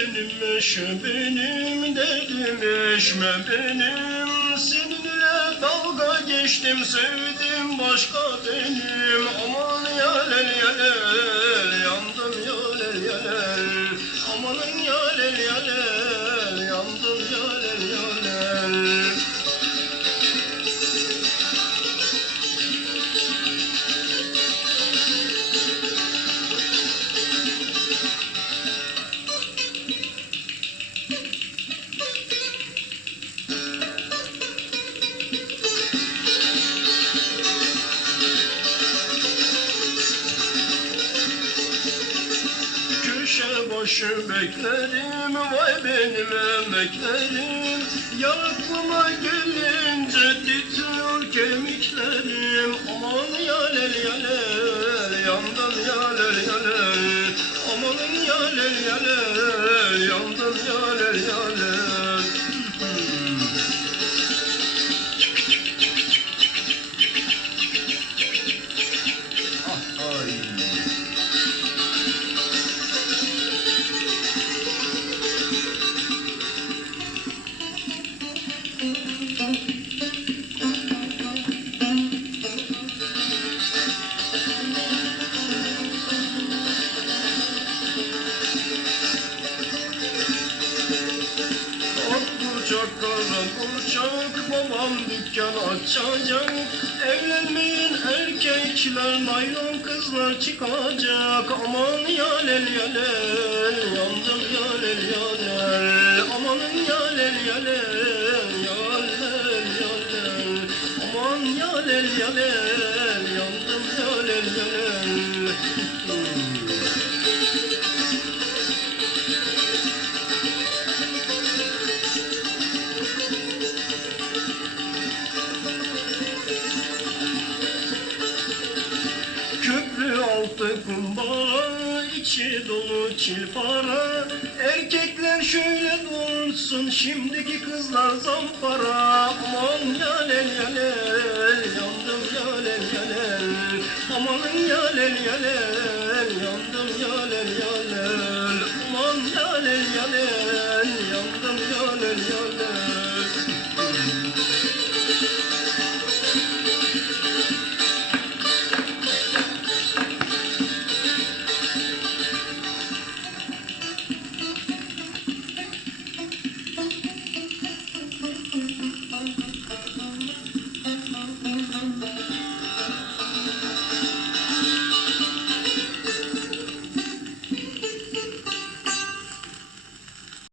Derdimmiş benim derdimmiş benim. Seninle dalga geçtim sevdim başka benim. Aman yalel yalel yandım yalel yalel Amanın yalel yalel Başı beklerim vay benim emeklerim. Yar aklıma gelince titriyor kemiklerim. Aman yalel yalel yandım yalel yalel. Amanın yalel yalel yandım yalel yalel Ak burçak babam dükkan açacak. Evlenmeyin erkekler naylon kızlar çıkacak. Aman yalel yalel yandım yalel yalel. Amanın yalel yalel yalel yalel yandım yalel yalel. Köprü altı kumbara, içi dolu çil para. Erkekler şöyle dursun, şimdiki kızlar zampara. Aman yalel yalel Amanın yalel yalel yandım yalel yalel. Aman yalel yalel yandım yalel yalel.